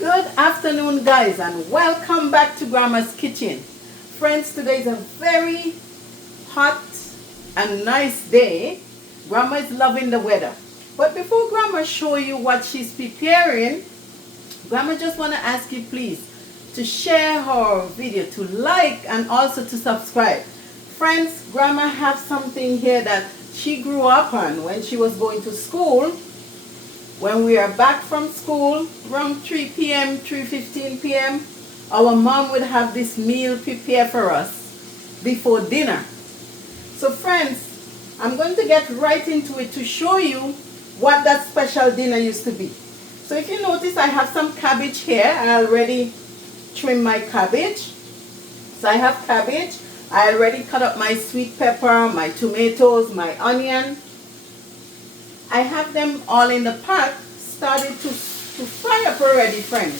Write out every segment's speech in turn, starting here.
Good afternoon, guys, and welcome back to Grandma's Kitchen. Friends, today is a very hot and nice day. Grandma is loving the weather. But before Grandma show you what she's preparing, Grandma just want to ask you please to share her video, to like, and also to subscribe. Friends, Grandma have something here that she grew up on when she was going to school. When we are back from school, around 3 p.m., 3:15 p.m., our mom would have this meal prepared for us before dinner. So friends, I'm going to get right into it to show you what that special dinner used to be. So if you notice, I have some cabbage here. I already trimmed my cabbage. So I have cabbage. I already cut up my sweet pepper, my tomatoes, my onion. I have them all in the pot, started to fry up already, friends.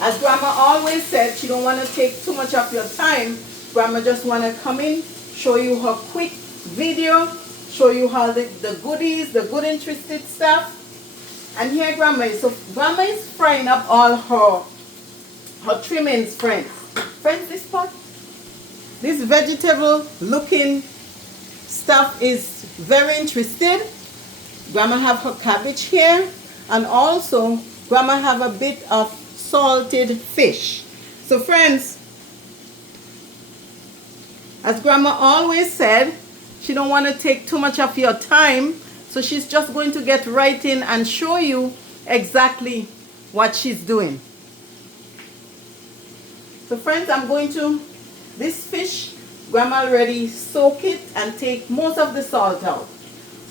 As Grandma always said, she don't want to take too much of your time. Grandma just want to come in, show you her quick video, show you how the goodies, the good interested stuff. And here Grandma is. So Grandma is frying up all her trimmings, friends. Friends, this vegetable looking stuff is very interesting. Grandma have her cabbage here, and also Grandma have a bit of salted fish. So friends, as Grandma always said, she don't want to take too much of your time, so she's just going to get right in and show you exactly what she's doing. So friends, this fish, Grandma already soak it and take most of the salt out.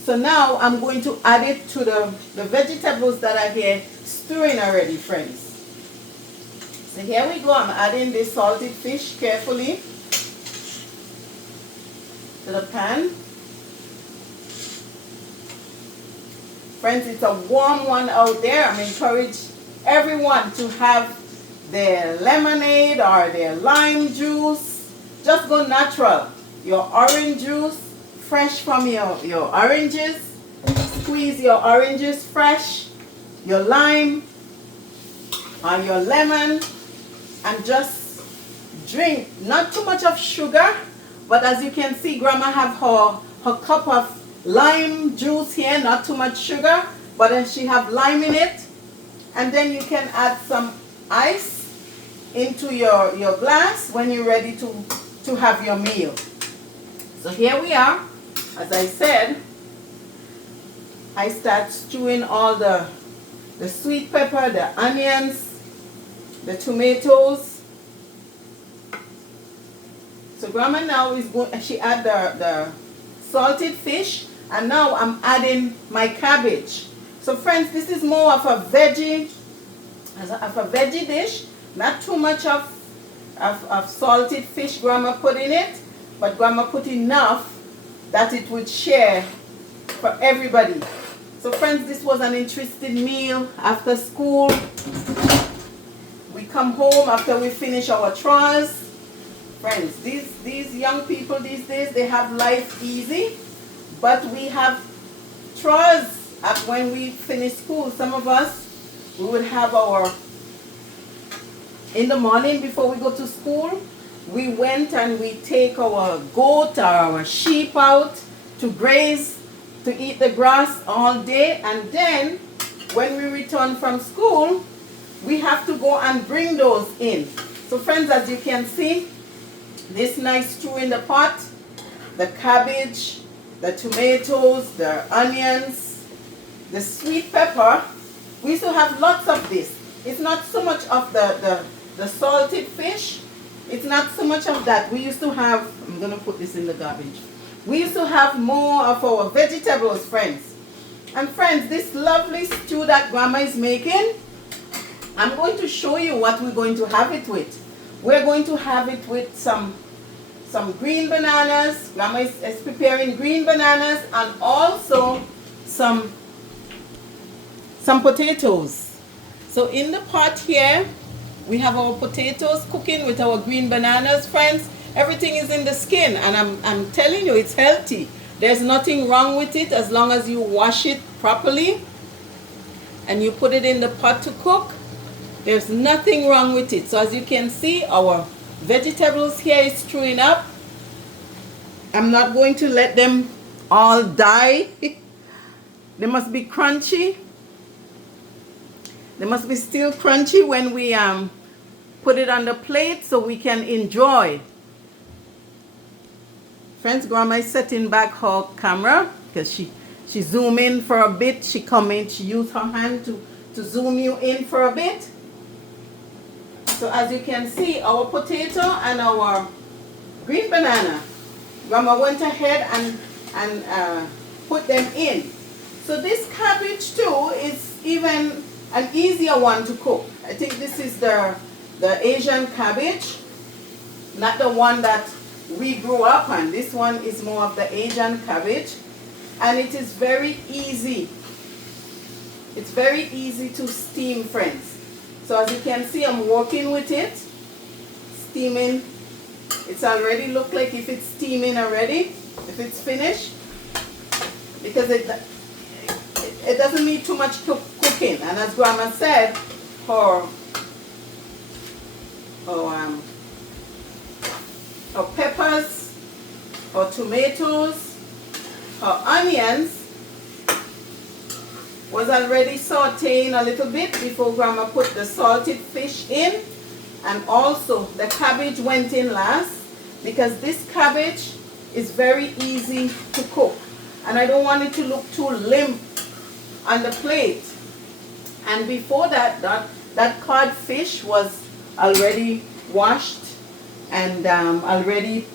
So now I'm going to add it to the vegetables that are here stewing already, friends. So here we go. I'm adding this salted fish carefully to the pan. Friends, it's a warm one out there. I'm encourage everyone to have their lemonade or their lime juice. Just go natural. Your orange juice, fresh from your oranges. Squeeze your oranges fresh, your lime or your lemon, and just drink. Not too much of sugar, but as you can see, Grandma have her cup of lime juice here, not too much sugar, but then she have lime in it. And then you can add some ice into your glass when you're ready to have your meal. So here we are. As I said, I start stewing all the sweet pepper, the onions, the tomatoes. So Grandma now is going, she add the salted fish, and now I'm adding my cabbage. So friends, this is more of a veggie dish. Not too much of salted fish Grandma put in it, but Grandma put enough that it would share for everybody. So friends, this was an interesting meal after school. We come home after we finish our chores. Friends, these young people these days, they have life easy, but we have chores when we finish school. Some of us, we would have in the morning before we go to school, we went and we take our goat or our sheep out to graze, to eat the grass all day. And then when we return from school, we have to go and bring those in. So friends, as you can see, this nice stew in the pot, the cabbage, the tomatoes, the onions, the sweet pepper. We used to have lots of this. It's not so much of the salted fish. It's not so much of that. We used to have, I'm going to put this in the garbage. We used to have more of our vegetables, friends. And friends, this lovely stew that Grandma is making, I'm going to show you what we're going to have it with. We're going to have it with some green bananas. Grandma is preparing green bananas, and also some potatoes. So in the pot here, we have our potatoes cooking with our green bananas, friends. Everything is in the skin, and I'm telling you, it's healthy. There's nothing wrong with it as long as you wash it properly and you put it in the pot to cook. There's nothing wrong with it. So as you can see, our vegetables here is stewing up. I'm not going to let them all die. They must be crunchy. They must be still crunchy when we put it on the plate so we can enjoy. Friends, Grandma is setting back her camera because she zoom in for a bit. She come in, she use her hand to zoom you in for a bit. So as you can see, our potato and our green banana, Grandma went ahead and put them in. So this cabbage too is even an easier one to cook. I think this is the Asian cabbage, not the one that we grew up on. This one is more of the Asian cabbage, and it is very easy. It's very easy to steam, friends. So as you can see, I'm working with it, steaming. It's already look like if it's steaming already, if it's finished, because it doesn't need too much cooking. And as Grandma said, her peppers, her tomatoes, her onions was already sauteing a little bit before Grandma put the salted fish in. And also the cabbage went in last because this cabbage is very easy to cook. And I don't want it to look too limp on the plate. And before that cod fish was already washed and already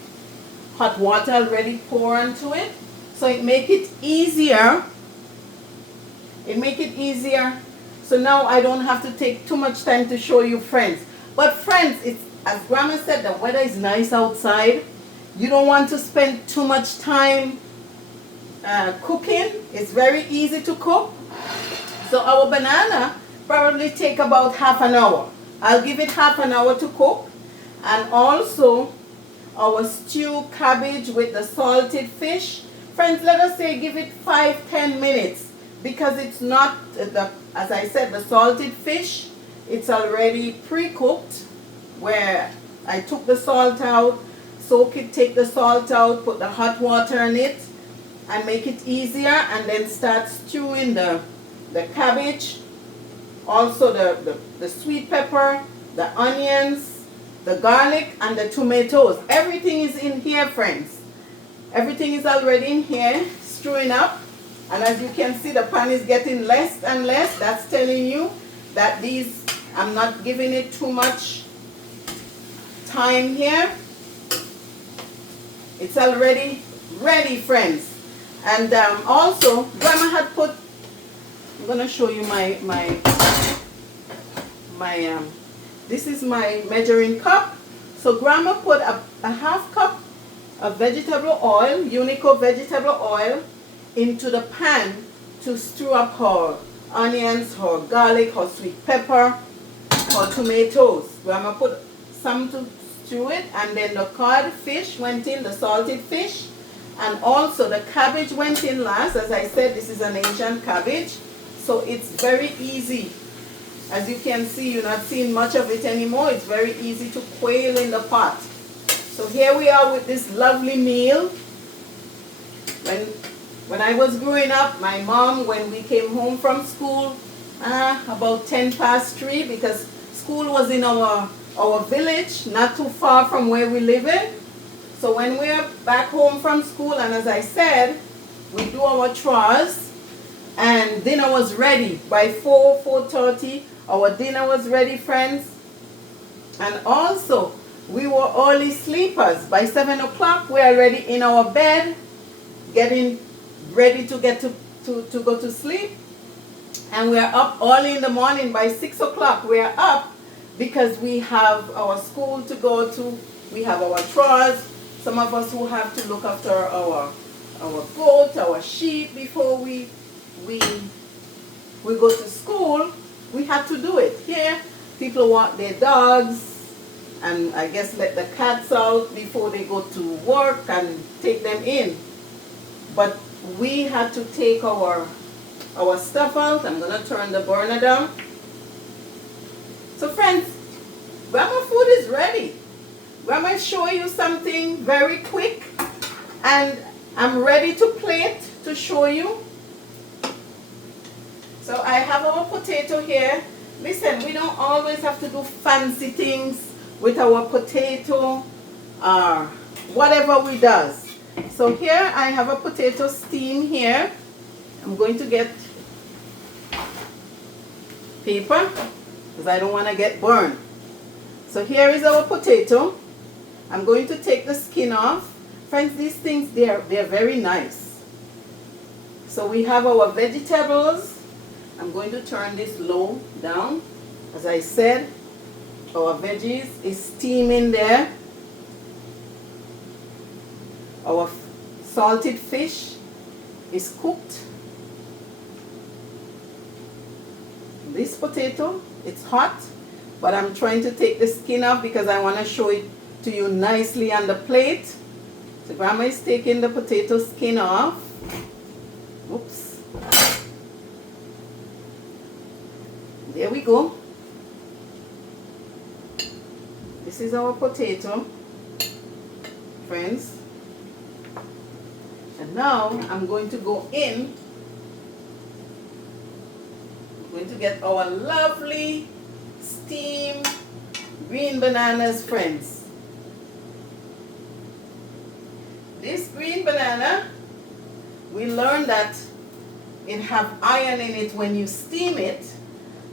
hot water already poured onto it. So it make it easier. So now I don't have to take too much time to show you, friends. But friends, it's as Grandma said, the weather is nice outside. You don't want to spend too much time cooking. It's very easy to cook. So our banana probably take about half an hour. I'll give it half an hour to cook. And also our stew cabbage with the salted fish. Friends, let us say give it 5-10 minutes because it's not, as I said, the salted fish, it's already pre-cooked where I took the salt out, soak it, take the salt out, put the hot water in it and make it easier, and then start stewing the cabbage, also the sweet pepper, the onions, the garlic and the tomatoes. Everything is in here, friends. Everything is already in here, stewing up. And as you can see, the pan is getting less and less. That's telling you that I'm not giving it too much time here. It's already ready, friends. And also, Grandma had put, I'm going to show you this is my measuring cup. So Grandma put a half cup of vegetable oil, Unico vegetable oil, into the pan to stew up her onions, her garlic, her sweet pepper, her tomatoes. Grandma put some to stew it, and then the cod fish went in, the salted fish, and also the cabbage went in last. As I said, this is an Asian cabbage, so it's very easy. As you can see, you're not seeing much of it anymore. It's very easy to quail in the pot. So here we are with this lovely meal. When I was growing up, my mom, when we came home from school, about 3:10, because school was in our village, not too far from where we live in. So when we're back home from school, and as I said, we do our chores, and dinner was ready. By 4:30, our dinner was ready, friends. And also, we were early sleepers. By 7 o'clock, we're already in our bed, getting ready to go to sleep. And we're up early in the morning. By 6 o'clock, we're up because we have our school to go to. We have our chores. Some of us who have to look after our goat, our sheep before we go to school. We have to do it. Here, people want their dogs and I guess let the cats out before they go to work and take them in. But we had to take our stuff out. I'm going to turn the burner down So friends, grandma food is ready. Grandma show you something very quick, and I'm ready to plate to show you. So I have our potato here. Listen, we don't always have to do fancy things with our potato or whatever we does. So here I have a potato steam here. I'm going to get paper because I don't want to get burned. So here is our potato. I'm going to take the skin off. Friends, these things, they're very nice. So we have our vegetables. I'm going to turn this low down. As I said, our veggies is steaming there. Our salted fish is cooked. This potato, it's hot, but I'm trying to take the skin off because I want to show it to you nicely on the plate. So grandma is taking the potato skin off. Oops. There we go. This is our potato, friends. And now I'm going to go in. I'm going to get our lovely steamed green bananas, friends. This green banana, we learned that it have iron in it when you steam it,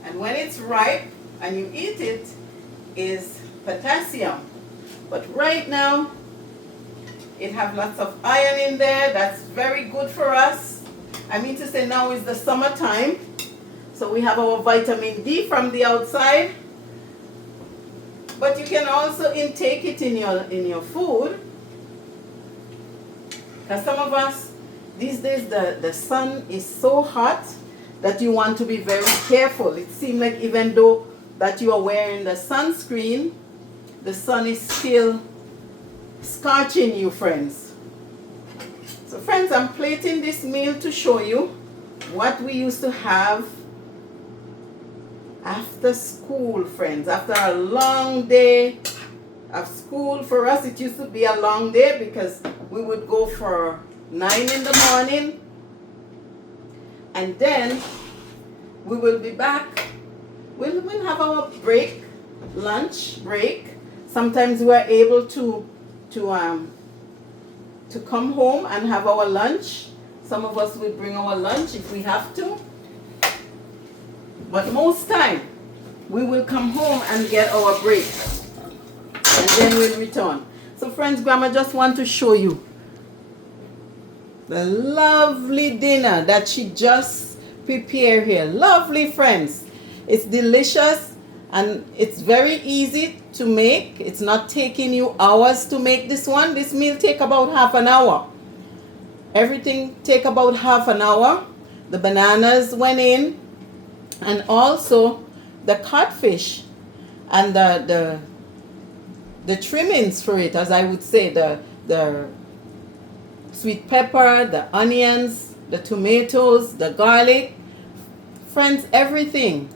and when it's ripe and you eat it, is potassium. But right now, it have lots of iron in there. That's very good for us. I mean to say, now is the summertime, so we have our vitamin D from the outside. But you can also intake it in your food. Because some of us, these days the sun is so hot that you want to be very careful. It seems like even though that you are wearing the sunscreen, the sun is still scorching you, friends. So friends, I'm plating this meal to show you what we used to have after school, friends. After a long day of school, for us it used to be a long day because we would go for 9 in the morning, and then we will be back. We'll have our break, lunch break. Sometimes we are able to come home and have our lunch. Some of us will bring our lunch if we have to. But most time, we will come home and get our break. And then we'll return. So friends, grandma just want to show you the lovely dinner that she just prepared here. Lovely, friends. It's delicious and it's very easy to make. It's not taking you hours to make this one. This meal take about half an hour. Everything take about half an hour. The bananas went in, and also the codfish and the trimmings for it, as I would say, the sweet pepper, the onions, the tomatoes, the garlic. Friends, everything.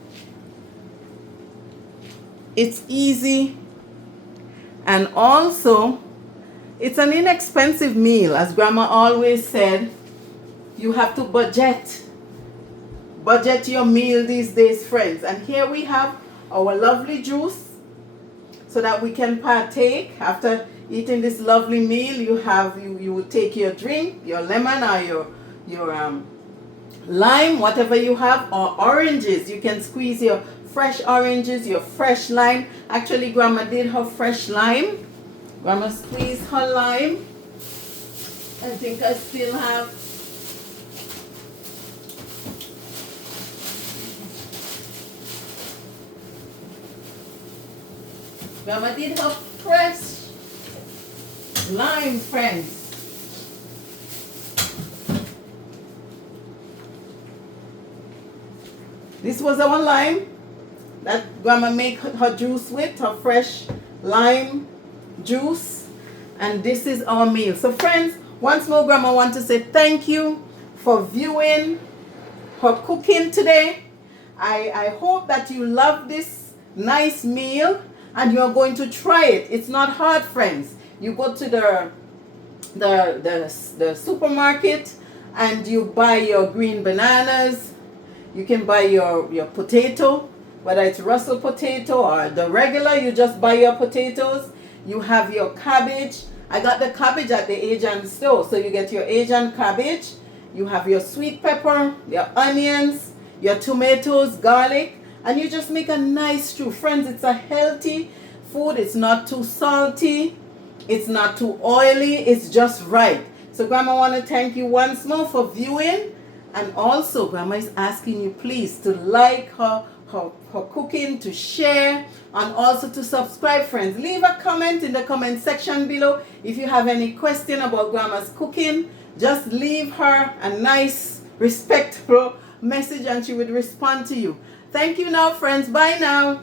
It's easy, and also it's an inexpensive meal. As grandma always said, you have to budget your meal these days, friends. And here we have our lovely juice so that we can partake. After eating this lovely meal, you will take your drink, your lemon or your lime, whatever you have, or oranges. You can squeeze your fresh oranges, your fresh lime. Actually, grandma did her fresh lime. Grandma squeezed her lime. I think I still have. Grandma did her fresh lime, friends. This was our lime that grandma make her juice with, her fresh lime juice. And this is our meal. So friends, once more grandma want to say thank you for viewing her cooking today. I hope that you love this nice meal, and you're going to try it. It's not hard, friends. You go to the supermarket and you buy your green bananas. You can buy your potato, whether it's Russell potato or the regular, you just buy your potatoes. You have your cabbage. I got the cabbage at the Asian store. So you get your Asian cabbage. You have your sweet pepper, your onions, your tomatoes, garlic, and you just make a nice stew. Friends, it's a healthy food. It's not too salty. It's not too oily. It's just right. So Grandma want to thank you once more for viewing. And also, Grandma is asking you please to like her cooking, to share, and also to subscribe, friends. Leave a comment in the comment section below. If you have any question about Grandma's cooking, just leave her a nice, respectful message and she would respond to you. Thank you now, friends. Bye now.